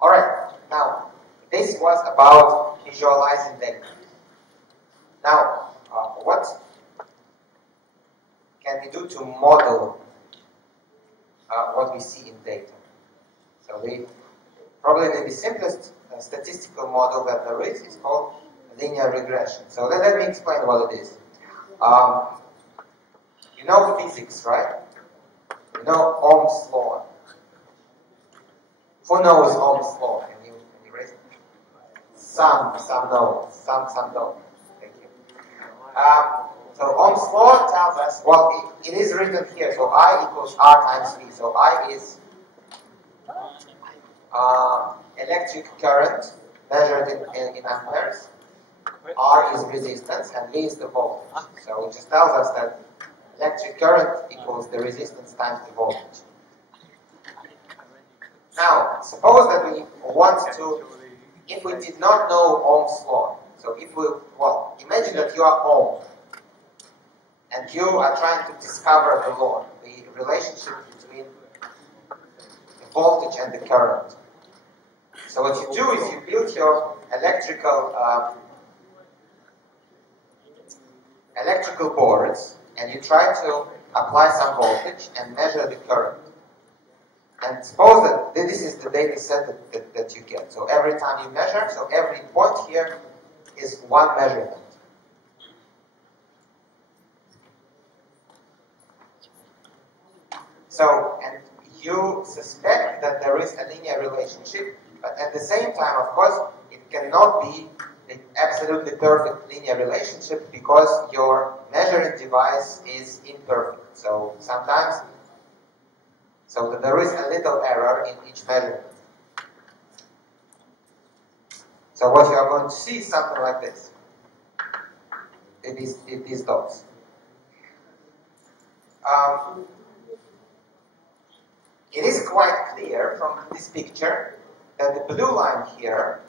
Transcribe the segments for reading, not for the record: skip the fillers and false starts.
Alright, now this was about visualizing data. Now, what can we do to model what we see in data? So probably the simplest statistical model that there is called linear regression. So let me explain what it is. You know physics, right? You know Ohm's law. Who knows Ohm's law? Can you raise it? Some know, some don't. Thank you. So Ohm's law tells us, well, it is written here. So I equals R times V. So I is electric current measured in amperes. R is resistance, and V is the voltage. So it just tells us that electric current equals the resistance times the voltage. Now, suppose that we want to, if we did not know Ohm's law, so if we, well, imagine that you are Ohm, and you are trying to discover the law, the relationship between the voltage and the current. So what you do is you build your electrical boards, and you try to apply some voltage and measure the current. And suppose that this is the data set that you get. So every time you measure, so every point here is one measurement. So, and you suspect that there is a linear relationship, but at the same time, of course, it cannot be an absolutely perfect linear relationship because your measuring device is imperfect. So sometimes, so that there is a little error in each measurement. So what you are going to see is something like this. These dots. It is quite clear from this picture that the blue line here,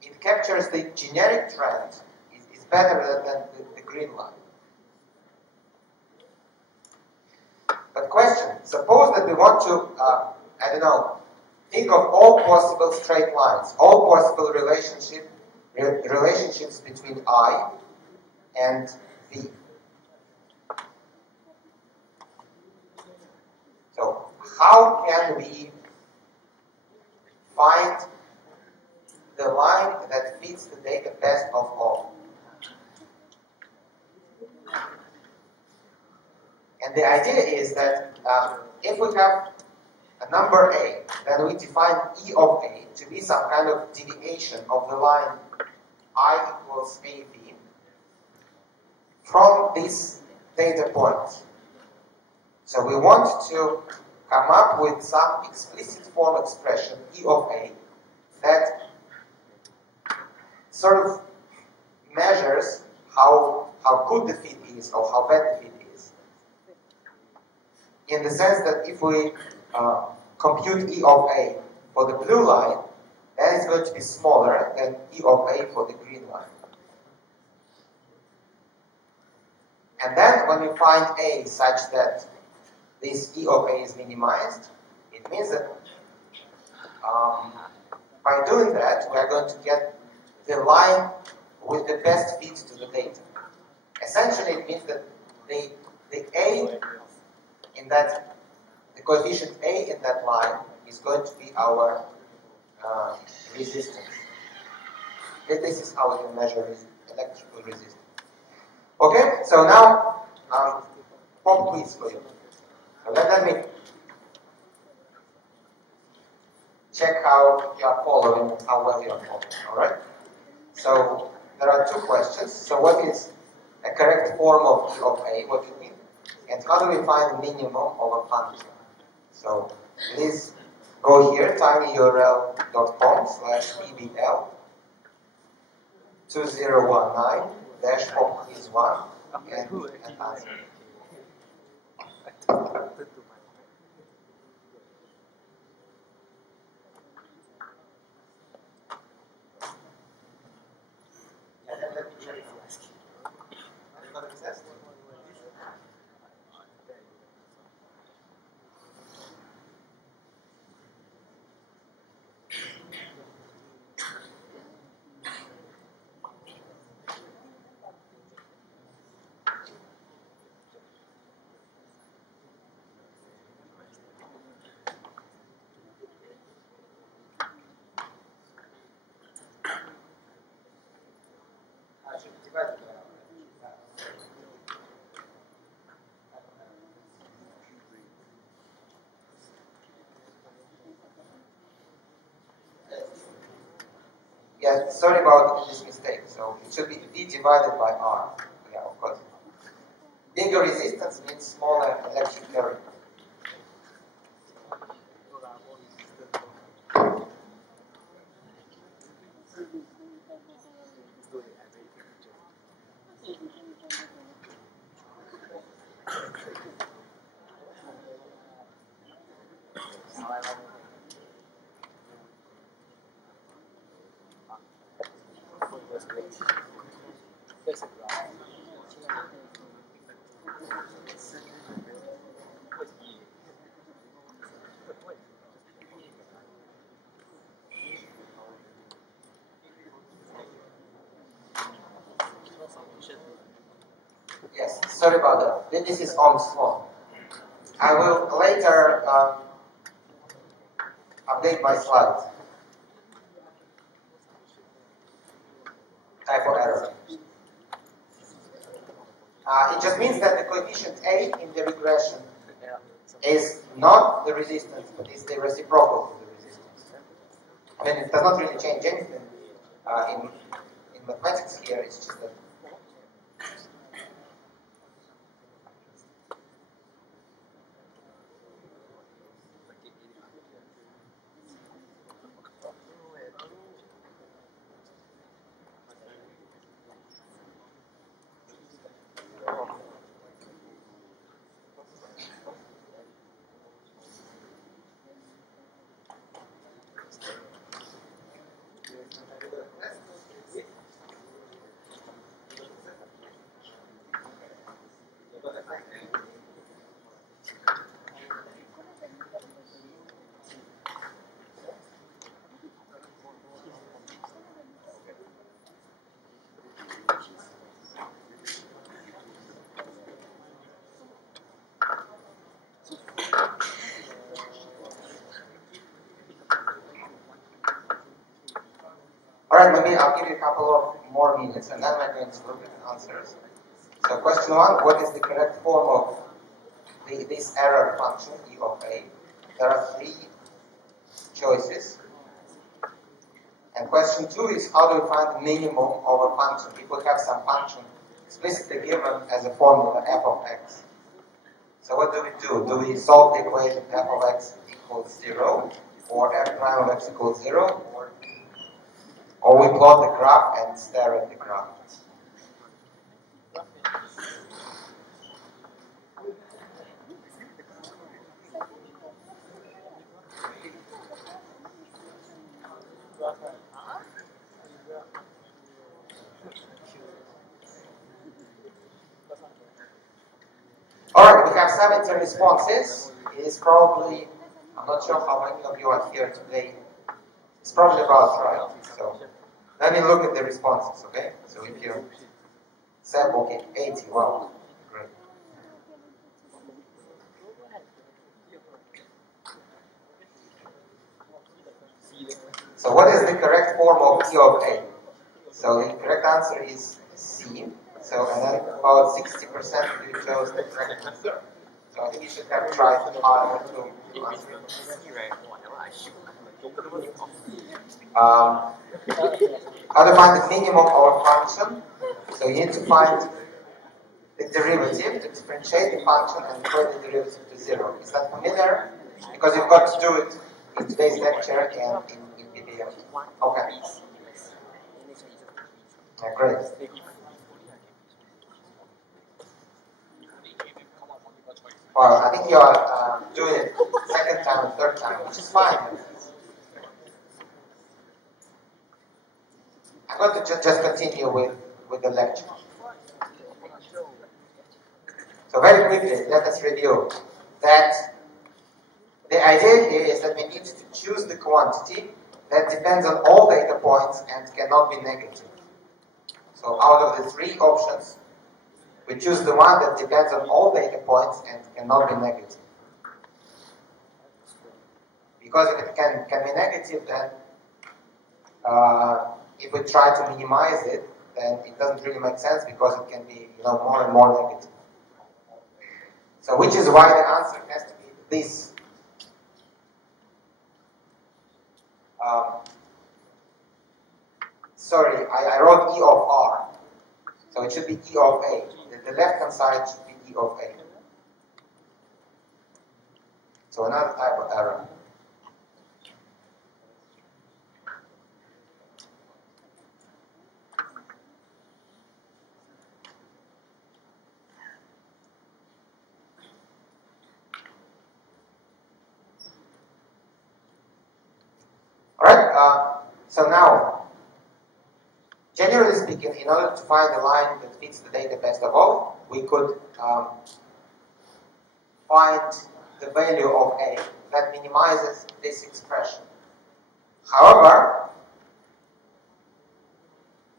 it captures the generic trend. It's better than the green line. But question, suppose that we want to, I don't know, think of all possible straight lines, all possible relationships between I and V. So how can we find the line that fits the data best of all? And the idea is that if we have a number A, then we define E of A to be some kind of deviation of the line I equals AB from this data point. So we want to come up with some explicit form expression, E of A, that sort of measures how good the fit is or how bad the fit is. In the sense that if we compute E of A for the blue line, then it's going to be smaller than E of A for the green line. And then when we find A such that this E of A is minimized, it means that by doing that, we are going to get the line with the best fit to the data. Essentially, it means that the A in that, the coefficient A in that line is going to be our resistance. This is how we can measure electrical resistance. Okay, so now pop quiz for you. So let me check how you are following, how well you are following. All right. So there are two questions. So what is a correct form of E of A? What do you mean? And how do we find the minimum of a function? So please go here, tinyurl.com/PBL 2019-popquiz1 and answer. Yeah, sorry about this mistake. So it should be V divided by R. Yeah, of course. Bigger resistance means smaller electric current. Yes, sorry about that. This is Ohm's law. I will later update my slides. Typo error. It just means that the coefficient A in the regression is not the resistance, but is the reciprocal to the resistance. I mean, it does not really change anything in mathematics here. It's just that. Alright, maybe I'll give you a couple of more minutes and then we're going to look at the answers. So question 1, what is the correct form of this error function, E of A? There are 3 choices. And question 2 is how do we find the minimum of a function if we have some function explicitly given as a formula f of x. So what do? Do we solve the equation f of x equals 0 or f prime of x equals 0 or we plot the graph and stare at the graph? Alright, we have 70 responses. It is probably, I'm not sure how many of you are here today. It's probably about right. So let me look at the responses, okay? So if you say, okay, 80, wow, great. So what is the correct form of E of A? So the correct answer is C. So and then about 60% of you chose the correct answer. So I think you should have tried harder to answer. How to find the minimum of a function? So you need to find the derivative, to differentiate the function and equate the derivative to 0. Is that familiar? Because you've got to do it in today's lecture and in PBL. Okay. Yeah, great. Well, I think you are doing it second time and third time, which is fine. I'm going to just continue with the lecture. So very quickly, let us review that the idea here is that we need to choose the quantity that depends on all data points and cannot be negative. So out of the 3 options, we choose the one that depends on all data points and cannot be negative. Because if it can be negative, then if we try to minimize it, then it doesn't really make sense because it can be more and more negative. So which is why the answer has to be this. sorry, I wrote E of R. So it should be E of A. The left-hand side should be E of A. So another type of error. Alright, so now, generally speaking, in order to find the line that fits the data best of all, we could find the value of A that minimizes this expression. However,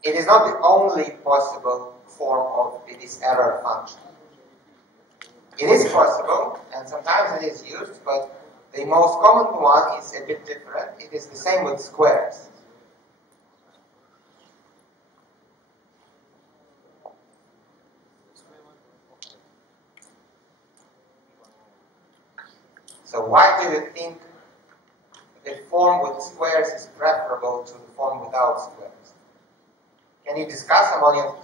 it is not the only possible form of this error function. It is possible, and sometimes it is used, but the most common one is a bit different. It is the same with squares. So why do you think the form with squares is preferable to the form without squares? Can you discuss among you?